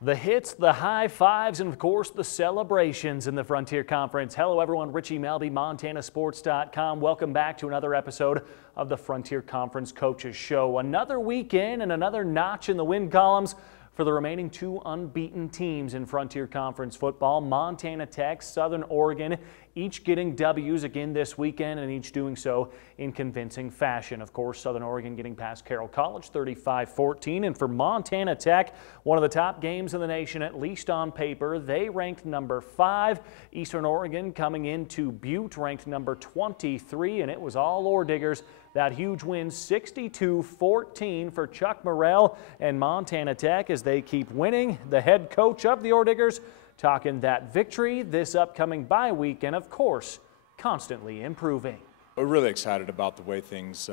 The hits, the high fives, and of course the celebrations in the Frontier Conference. Hello everyone, Richie Melby, MontanaSports.com. Welcome back to another episode of the Frontier Conference Coaches Show. Another weekend and another notch in the win columns for the remaining two unbeaten teams in Frontier Conference football. Montana Tech, Southern Oregon, each getting W's again this weekend and each doing so in convincing fashion. Of course, Southern Oregon getting past Carroll College 35-14. And for Montana Tech, one of the top games in the nation, at least on paper. They ranked number 5. Eastern Oregon coming into Butte ranked number 23, and it was all Orediggers. That huge win, 62-14 for Chuck Morrell and Montana Tech as they keep winning. The head coach of the Orediggers talking that victory this upcoming bye week and, of course, constantly improving. We're really excited about the way things,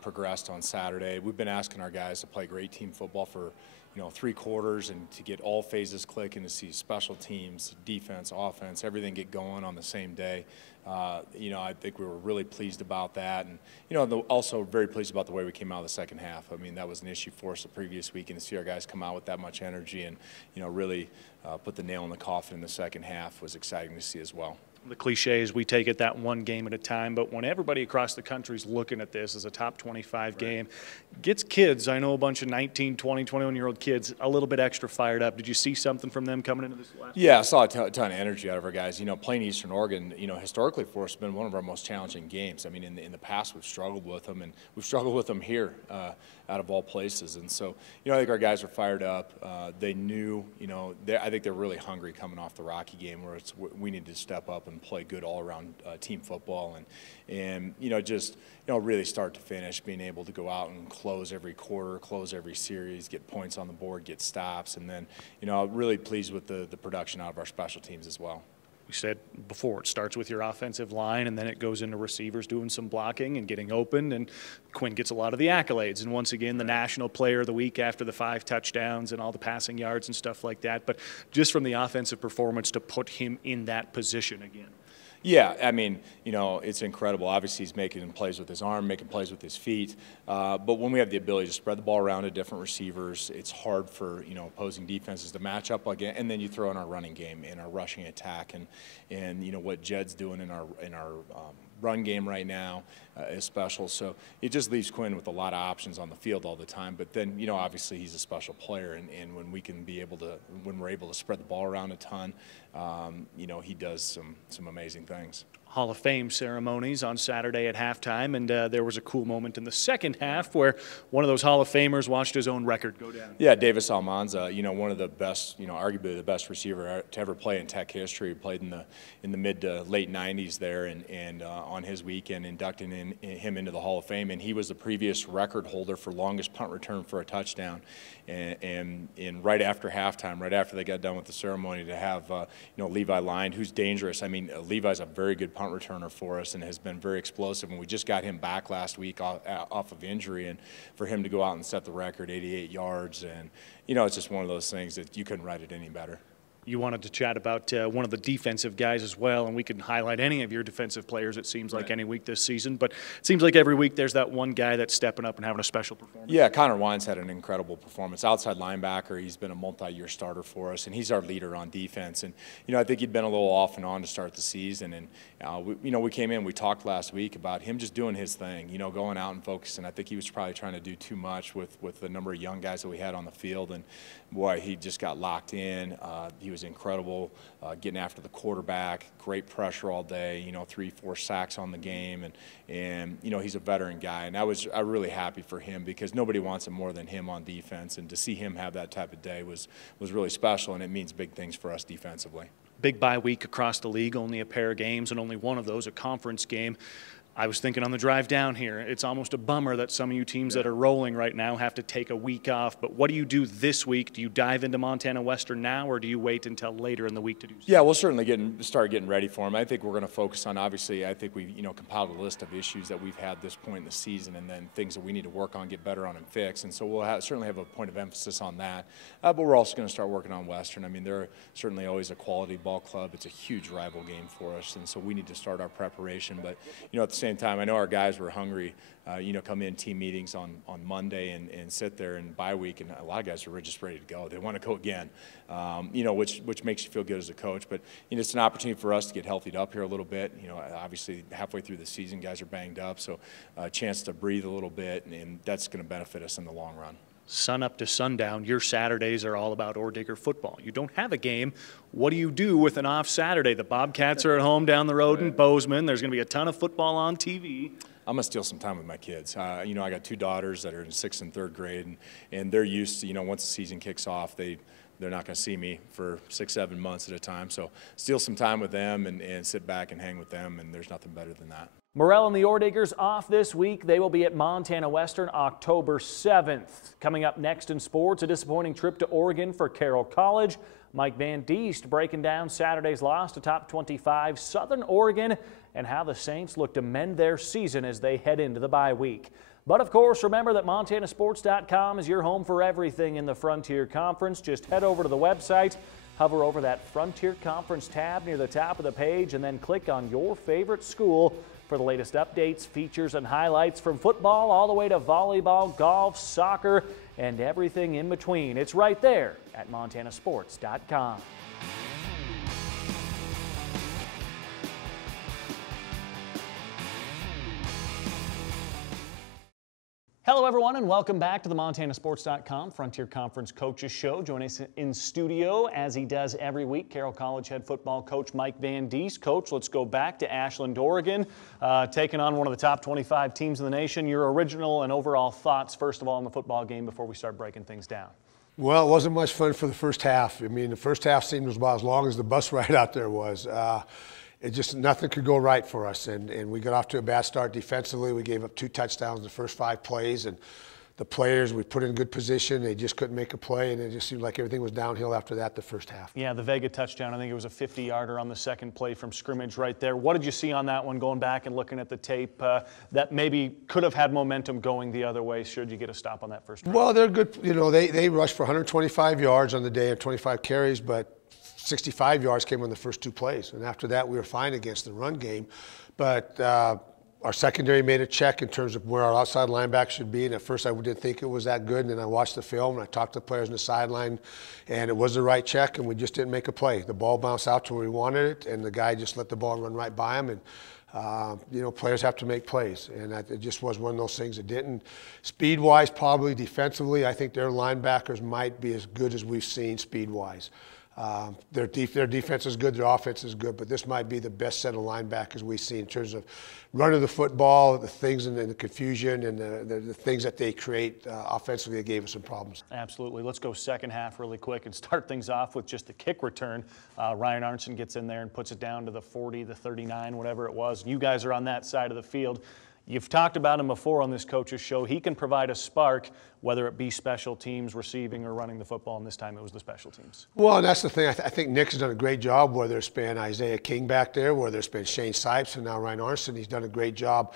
progressed on Saturday. We've been asking our guys to play great team football for, 3 quarters and to get all phases clicking, to see special teams, defense, offense, everything get going on the same day. I think we were really pleased about that, and also very pleased about the way we came out of the second half. I mean, that was an issue for us the previous week, and to see our guys come out with that much energy and really put the nail in the coffin in the second half was exciting to see as well. The cliche is we take it that one game at a time, but when everybody across the country is looking at this as a top 25 game, gets kids, I know a bunch of 19, 20, 21-year-old kids, a little bit extra fired up. Did you see something from them coming into this last Yeah, I saw a ton of energy out of our guys. Playing Eastern Oregon, historically for us, has been one of our most challenging games. I mean, in the past, we've struggled with them, and we've struggled with them here out of all places. And so, I think our guys were fired up. They knew, I think they're really hungry coming off the Rocky game where we need to step up and play good all-around team football and really start to finish, being able to go out and close every quarter, close every series, get points on the board, get stops, and then really pleased with the production out of our special teams as well. We said before, it starts with your offensive line, and then it goes into receivers doing some blocking and getting open, and Quinn gets a lot of the accolades. And once again, the National Player of the Week after the 5 touchdowns and all the passing yards and stuff like that. But just from the offensive performance to put him in that position again. Yeah, I mean, it's incredible. Obviously, he's making plays with his arm, making plays with his feet. But when we have the ability to spread the ball around to different receivers, it's hard for, opposing defenses to match up again. And then you throw in our running game and our rushing attack and what Jed's doing in our run game right now is special. So it just leaves Quinn with a lot of options on the field all the time. But then, obviously he's a special player, and when we're able to spread the ball around a ton, he does some amazing things. Hall of Fame ceremonies on Saturday at halftime, and there was a cool moment in the second half where one of those Hall of Famers watched his own record go down. Yeah, Davis Almanza, one of the best, arguably the best receiver to ever play in Tech history. He played in the mid to late 90s there, and on his weekend inducting him into the Hall of Fame, and he was the previous record holder for longest punt return for a touchdown. And right after halftime, right after they got done with the ceremony, to have Levi Line, who's dangerous. I mean, Levi's a very good punt returner for us and has been very explosive. And we just got him back last week off of injury, and for him to go out and set the record, 88 yards, and it's just one of those things that you couldn't write it any better. You wanted to chat about one of the defensive guys as well, and we can highlight any of your defensive players, it seems like, any week this season. But it seems like every week there's that one guy that's stepping up and having a special performance. Yeah, Connor Wines had an incredible performance. Outside linebacker, he's been a multi-year starter for us, and he's our leader on defense. And, I think he'd been a little off and on to start the season. And, we came in, we talked last week about him just doing his thing, going out and focusing. I think he was probably trying to do too much with the number of young guys that we had on the field. And, boy, he just got locked in. He was incredible getting after the quarterback, great pressure all day, 3-4 sacks on the game, and he's a veteran guy, and I'm really happy for him because nobody wants him more than him on defense, and to see him have that type of day was really special, and it means big things for us defensively. Big bye week across the league, only a pair of games, and only one of those a conference game. I was thinking on the drive down here, it's almost a bummer that some of you teams that are rolling right now have to take a week off. But what do you do this week? Do you dive into Montana Western now, or do you wait until later in the week to do so? Yeah, we'll certainly start getting ready for them. I think we're going to focus on, obviously, I think we compiled a list of issues that we've had this point in the season, and then things that we need to work on, get better on, and fix. And so we'll certainly have a point of emphasis on that. But we're also going to start working on Western. I mean, they're certainly always a quality ball club. It's a huge rival game for us, and so we need to start our preparation. But at the same time, I know our guys were hungry, come in team meetings on Monday and sit there in bye week, and a lot of guys are just ready to go. They want to go again, which makes you feel good as a coach. But it's an opportunity for us to get healthied up here a little bit. Obviously halfway through the season, guys are banged up, so a chance to breathe a little bit, and that's going to benefit us in the long run. Sun up to sundown, your Saturdays are all about Orr-Digger football. You don't have a game. What do you do with an off Saturday? The Bobcats are at home down the road in Bozeman. There's going to be a ton of football on TV. I'm going to steal some time with my kids. I got 2 daughters that are in 6th and 3rd grade, and they're used to, once the season kicks off, they're not going to see me for 6-7 months at a time. So steal some time with them and sit back and hang with them, and there's nothing better than that. Morrell and the Orr-Diggers off this week. They will be at Montana Western October 7th. Coming up next in sports, a disappointing trip to Oregon for Carroll College. Mike Van Diest breaking down Saturday's loss to top 25 Southern Oregon and how the Saints look to mend their season as they head into the bye week. But of course, remember that MontanaSports.com is your home for everything in the Frontier Conference. Just head over to the website, hover over that Frontier Conference tab near the top of the page, and then click on your favorite school for the latest updates, features, and highlights from football all the way to volleyball, golf, soccer, and everything in between. It's right there at MontanaSports.com. Hello, everyone, and welcome back to the MontanaSports.com Frontier Conference Coaches Show. Joining us in studio, as he does every week, Carroll College head football coach Mike Van Diest. Coach, let's go back to Ashland, Oregon, taking on one of the top 25 teams in the nation. Your original and overall thoughts, first of all, on the football game before we start breaking things down. Well, it wasn't much fun for the first half. I mean, the first half seemed about as long as the bus ride out there was. It just, nothing could go right for us, and we got off to a bad start defensively. We gave up 2 touchdowns in the first 5 plays, and the players we put in good position. They just couldn't make a play, and it just seemed like everything was downhill after that the first half. Yeah, the Vega touchdown, I think it was a 50-yarder on the second play from scrimmage right there. What did you see on that one, going back and looking at the tape, that maybe could have had momentum going the other way should you get a stop on that first drive? Well, they're good. They rushed for 125 yards on the day and 25 carries, but 65 yards came on the first 2 plays, and after that we were fine against the run game. But our secondary made a check in terms of where our outside linebacker should be, and at first I didn't think it was that good, and then I watched the film and I talked to the players on the sideline, and it was the right check, and we just didn't make a play. The ball bounced out to where we wanted it, and the guy just let the ball run right by him, and players have to make plays, and it just was one of those things that didn't. Speed-wise, probably defensively, I think their linebackers might be as good as we've seen speed-wise. Their defense is good, their offense is good, but this might be the best set of linebackers we've seen in terms of running the football, the things and the confusion and the things that they create offensively that gave us some problems. Absolutely. Let's go second half really quick and start things off with just the kick return. Ryan Arnson gets in there and puts it down to the 40, the 39, whatever it was. You guys are on that side of the field. You've talked about him before on this coach's show. He can provide a spark, whether it be special teams, receiving, or running the football, and this time it was the special teams. Well, and that's the thing. I think Nick has done a great job, whether it's been Isaiah King back there, whether it's been Shane Sipes, and now Ryan Arnson. He's done a great job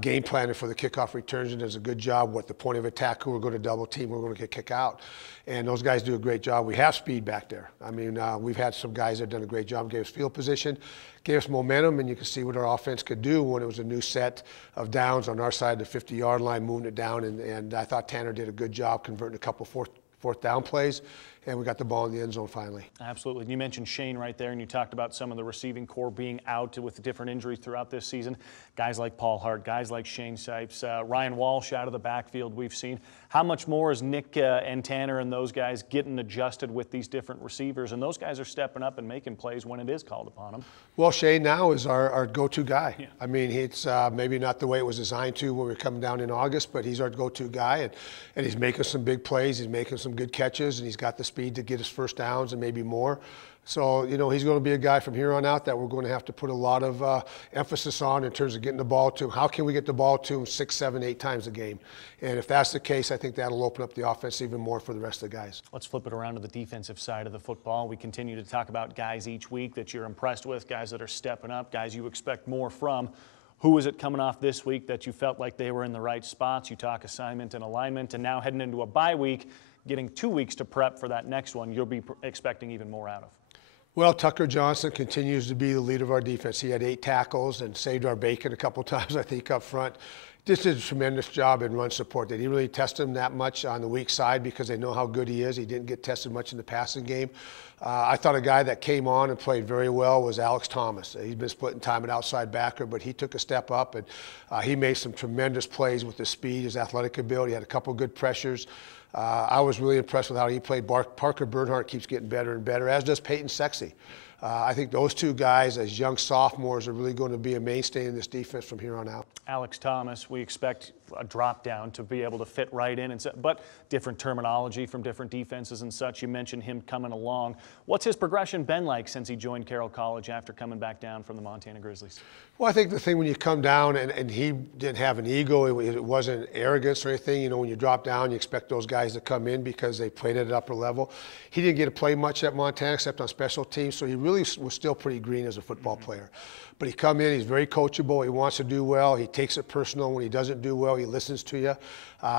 game planning for the kickoff returns and does a good job what the point of attack, who we're going to double team, we're going to kick out. And those guys do a great job. We have speed back there. I mean, we've had some guys that have done a great job, gave us field position, gave us momentum, and you can see what our offense could do when it was a new set of downs on our side of the 50-yard line, moving it down. And I thought Tanner did a good job converting a couple fourth down plays, and we got the ball in the end zone finally. Absolutely. And you mentioned Shane right there, and you talked about some of the receiving core being out with the different injuries throughout this season. Guys like Paul Hart, guys like Shane Sipes, Ryan Walsh out of the backfield we've seen. How much more is Nick and Tanner and those guys getting adjusted with these different receivers? And those guys are stepping up and making plays when it is called upon them. Well, Shane now is our go-to guy. Yeah. I mean, it's maybe not the way it was designed to when we were coming down in August, but he's our go-to guy, and he's making some big plays. He's making some good catches, and he's got the speed to get us first downs and maybe more. So, he's going to be a guy from here on out that we're going to have to put a lot of emphasis on in terms of getting the ball to him. How can we get the ball to him 6, 7, 8 times a game? And if that's the case, I think that'll open up the offense even more for the rest of the guys. Let's flip it around to the defensive side of the football. We continue to talk about guys each week that you're impressed with, guys that are stepping up, guys you expect more from. Who is it coming off this week that you felt like they were in the right spots? You talk assignment and alignment, and now heading into a bye week, getting 2 weeks to prep for that next one, you'll be expecting even more out of. Well, Tucker Johnson continues to be the leader of our defense. He had 8 tackles and saved our bacon a couple times, I think, up front. Just did a tremendous job in run support. They didn't really test him that much on the weak side because they know how good he is. He didn't get tested much in the passing game. I thought a guy that came on and played very well was Alex Thomas. He's been splitting time at outside backer, but he took a step up, and he made some tremendous plays with his speed, his athletic ability. He had a couple good pressures. I was really impressed with how he played. Parker Bernhardt keeps getting better and better, as does Peyton Sexy. I think those 2 guys, as young sophomores, are really going to be a mainstay in this defense from here on out. Alex Thomas, we expect a drop down to be able to fit right in, but different terminology from different defenses and such. You mentioned him coming along. What's his progression been like since he joined Carroll College after coming back down from the Montana Grizzlies? Well, I think the thing when you come down, and he didn't have an ego, it wasn't arrogance or anything. You know, when you drop down, you expect those guys to come in because they played at an upper level. He didn't get to play much at Montana except on special teams, so he really was still pretty green as a football player. But he come in, he's very coachable, he wants to do well, he takes it personal. When he doesn't do well, he listens to you.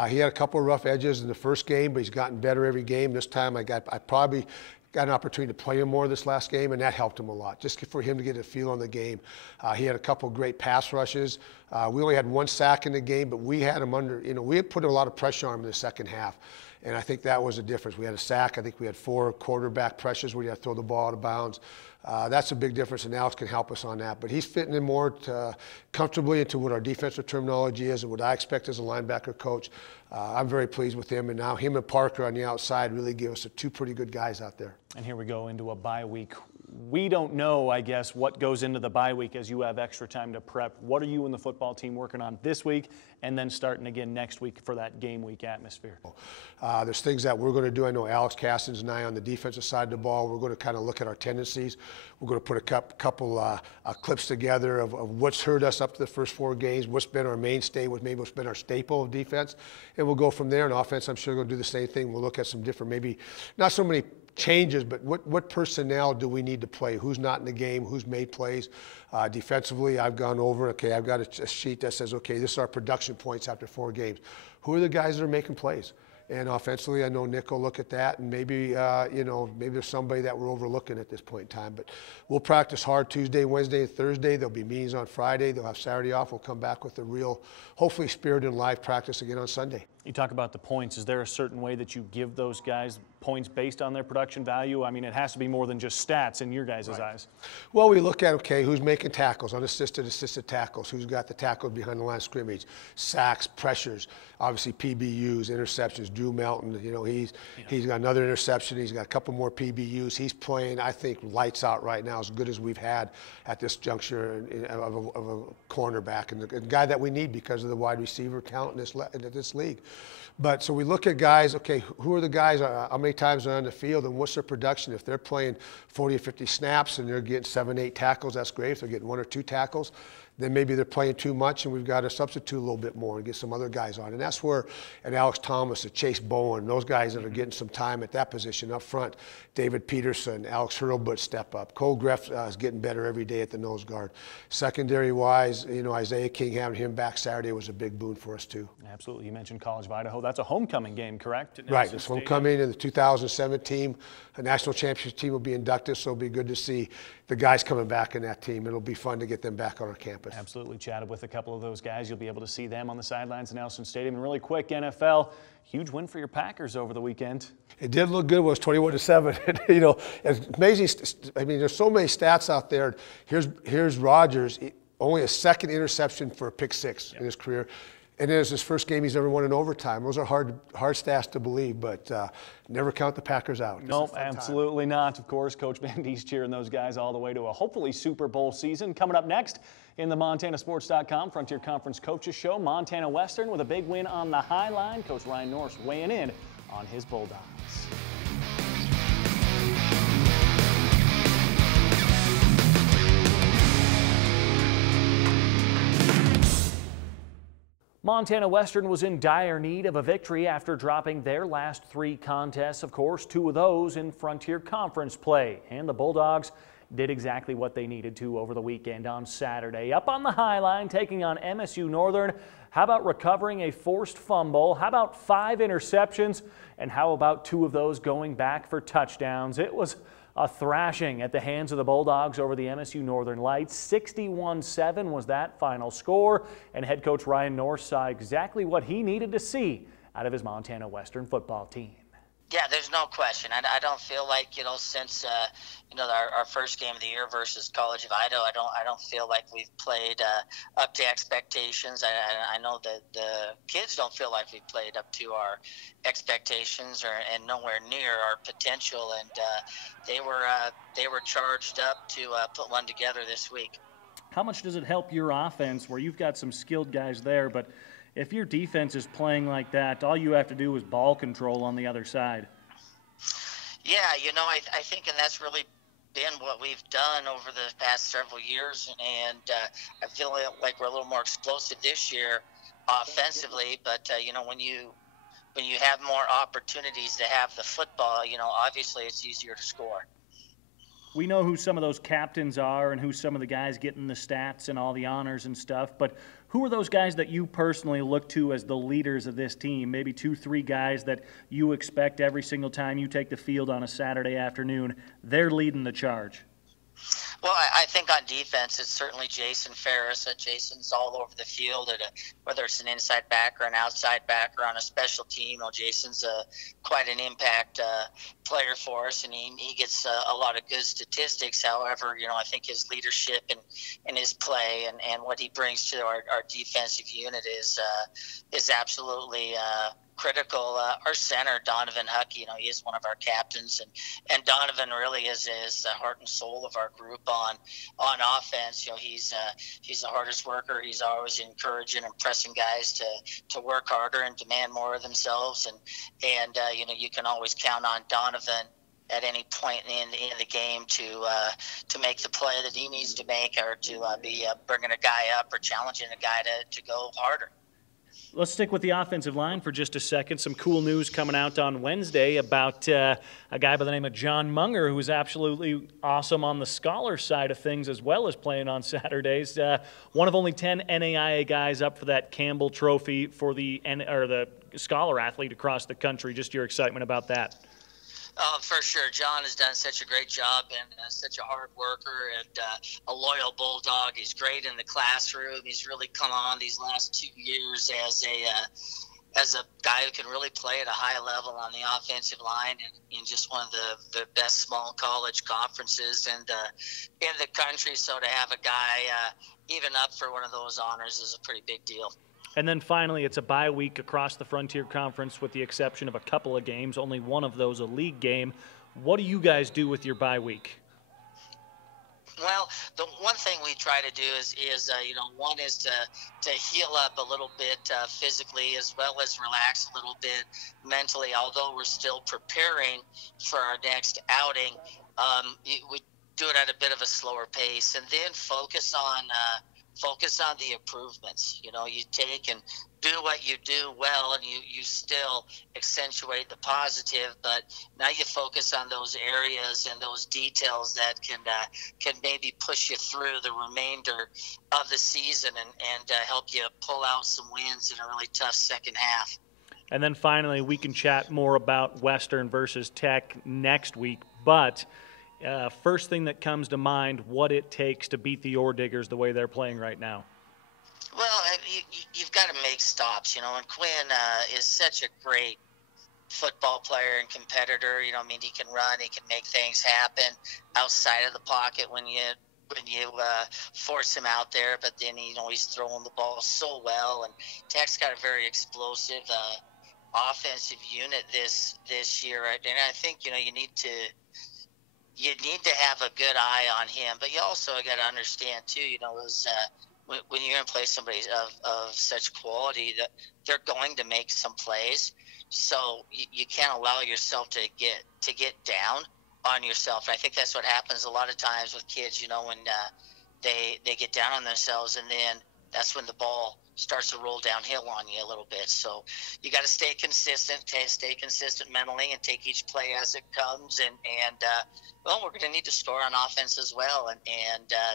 He had a couple of rough edges in the first game, but he's gotten better every game. This time I probably got an opportunity to play him more this last game, and that helped him a lot, just for him to get a feel on the game. He had a couple of great pass rushes. We only had 1 sack in the game, but we had him under, we had put a lot of pressure on him in the second half. And I think that was the difference. We had a sack. I think we had 4 quarterback pressures where you had to throw the ball out of bounds. That's a big difference, and Alex can help us on that. But he's fitting in more comfortably into what our defensive terminology is and what I expect as a linebacker coach. I'm very pleased with him, and now him and Parker on the outside really give us 2 pretty good guys out there. And here we go into a bye week. We don't know, I guess, what goes into the bye week as you have extra time to prep. What are you and the football team working on this week and then starting again next week for that game week atmosphere? There's things that we're going to do. I know Alex Castens and I on the defensive side of the ball, we're going to kind of look at our tendencies. We're going to put a couple clips together of what's hurt us up to the first 4 games, what's been our mainstay, what's been our staple of defense, and we'll go from there. And offense, I'm sure we'll do the same thing. We'll look at some different, maybe not so many changes, but what personnel do we need to play? Who's not in the game? Who's made plays? Defensively, I've gone over, okay, I've got a sheet that says, okay, this is our production points after 4 games. Who are the guys that are making plays? And offensively, I know Nick will look at that, and maybe, maybe there's somebody that we're overlooking at this point in time. But we'll practice hard Tuesday, Wednesday, and Thursday. There'll be meetings on Friday. They'll have Saturday off. We'll come back with a real, hopefully spirited and live practice again on Sunday. You talk about the points. Is there a certain way that you give those guys points based on their production value? I mean, it has to be more than just stats in your guys' eyes. Well, we look at, okay, who's making tackles, unassisted, assisted tackles, who's got the tackles behind the line of scrimmage, sacks, pressures, obviously PBUs, interceptions. Drew Melton, he's got another interception. He's got a couple more PBUs. He's playing, I think, lights out right now, as good as we've had at this juncture of a cornerback, and the guy that we need because of the wide receiver count in this league. But so we look at guys, okay, who are the guys, how many times they're on the field, and what's their production? If they're playing 40 or 50 snaps and they're getting 7, 8 tackles, that's great. If they're getting 1 or 2 tackles, then maybe they're playing too much, and we've got to substitute a little bit more and get some other guys on. And that's where, and Alex Thomas, and Chase Bowen, those guys that are getting some time at that position up front, David Peterson, Alex Hurlbut step up. Cole Greff is getting better every day at the nose guard. Secondary-wise, Isaiah King, having him back Saturday was a big boon for us too. Absolutely. You mentioned College of Idaho. That's a homecoming game, correct? Right. It's homecoming, and the 2017 national championship team will be inducted, so it'll be good to see the guys coming back in that team. It'll be fun to get them back on our campus. Absolutely. Chatted with a couple of those guys. You'll be able to see them on the sidelines in Nelson Stadium. And really quick, NFL, huge win for your Packers over the weekend. It did look good. It was 21-7. It's amazing. I mean, there's so many stats out there. Here's Rodgers, only a 2nd interception for a pick 6 in his career. And it was his first game he's ever won in overtime. Those are hard stats to believe, but never count the Packers out. Nope, absolutely not. Of course, Coach Van Die's cheering those guys all the way to a hopefully Super Bowl season. Coming up next in the MontanaSports.com Frontier Conference Coaches Show, Montana Western with a big win on the High Line. Coach Ryan Norris weighing in on his Bulldogs. Montana Western was in dire need of a victory after dropping their last 3 contests, of course, 2 of those in Frontier Conference play. And the Bulldogs did exactly what they needed to over the weekend on Saturday. Up on the High Line, taking on MSU Northern. How about recovering a forced fumble? How about 5 interceptions? And how about 2 of those going back for touchdowns? It was A thrashing at the hands of the Bulldogs over the MSU Northern Lights. 61-7 was that final score, and head coach Ryan North saw exactly what he needed to see out of his Montana Western football team. Yeah, there's no question. I don't feel like, since our first game of the year versus College of Idaho, I don't feel like we've played up to expectations. I know that the kids don't feel like we've played up to our expectations and nowhere near our potential. And they were charged up to put one together this week. How much does it help your offense, where you've got some skilled guys there, but if your defense is playing like that, all you have to do is ball control on the other side? Yeah, I think, and that's really been what we've done over the past several years, and I feel like we're a little more explosive this year offensively, but, when you have more opportunities to have the football, obviously it's easier to score. We know who some of those captains are and who some of the guys getting the stats and all the honors and stuff, but who are those guys that you personally look to as the leaders of this team? Maybe 2-3 guys that you expect every single time you take the field on a Saturday afternoon, they're leading the charge. Well, I think on defense, it's certainly Jason Ferris. Jason's all over the field, whether it's an inside back or an outside back or on a special team. Jason's quite an impact player for us, and he gets a lot of good statistics. However, I think his leadership and his play and what he brings to our defensive unit is absolutely critical. Our center, Donovan Huck, he is one of our captains, and Donovan really is the heart and soul of our group on offense. He's the hardest worker. He's always encouraging and pressing guys to work harder and demand more of themselves, and you can always count on Donovan at any point in the game to make the play that he needs to make, or to be bringing a guy up or challenging a guy to go harder. Let's stick with the offensive line for just a second. Some cool news coming out on Wednesday about a guy by the name of John Munger, who was absolutely awesome on the scholar side of things as well as playing on Saturdays. One of only 10 NAIA guys up for that Campbell Trophy for the scholar athlete across the country. Just your excitement about that. Oh, for sure. John has done such a great job and such a hard worker and a loyal Bulldog. He's great in the classroom. He's really come on these last 2 years as a guy who can really play at a high level on the offensive line and in just one of the best small college conferences in the country. So to have a guy even up for one of those honors is a pretty big deal. And then finally, it's a bye week across the Frontier Conference with the exception of a couple of games, only one of those a league game. What do you guys do with your bye week? Well, the one thing we try to do is one is to heal up a little bit physically, as well as relax a little bit mentally. Although we're still preparing for our next outing, we do it at a bit of a slower pace, and then focus on the improvements. You take and do what you do well, and you still accentuate the positive, but now you focus on those areas and those details that can maybe push you through the remainder of the season and help you pull out some wins in a really tough second half. And then finally, we can chat more about Western versus Tech next week, but first thing that comes to mind, what it takes to beat the Ore Diggers the way they're playing right now. Well, you've got to make stops, and Quinn is such a great football player and competitor. He can run, he can make things happen outside of the pocket when you force him out there, but then he's throwing the ball so well, and Tech's got a very explosive offensive unit this year, right? And I think you need to have a good eye on him, but you also got to understand too, when you're going to play somebody of such quality, that they're going to make some plays, so you can't allow yourself to get down on yourself. And I think that's what happens a lot of times with kids, when they get down on themselves, and then that's when the ball starts to roll downhill on you a little bit. So you got to stay consistent mentally, and take each play as it comes. And we're going to need to score on offense as well. And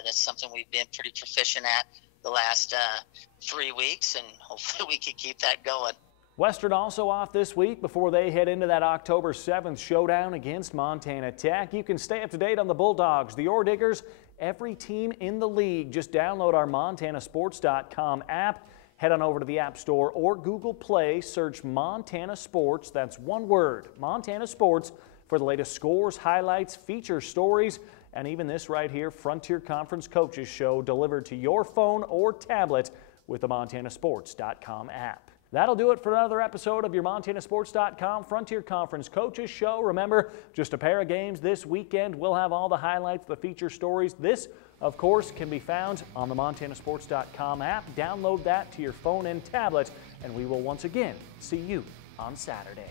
that's something we've been pretty proficient at the last 3 weeks, and hopefully we can keep that going. Western also off this week before they head into that October 7th showdown against Montana Tech. You can stay up to date on the Bulldogs, the Ore Diggers, every team in the league. Just download our MontanaSports.com app. Head on over to the App Store or Google Play. Search Montana Sports. That's one word, Montana Sports, for the latest scores, highlights, feature stories, and even this right here, Frontier Conference Coaches Show, delivered to your phone or tablet with the MontanaSports.com app. That'll do it for another episode of your MontanaSports.com Frontier Conference Coaches Show. Remember, just a pair of games this weekend. We'll have all the highlights, the feature stories. This, of course, can be found on the MontanaSports.com app. Download that to your phone and tablet, and we will once again see you on Saturday.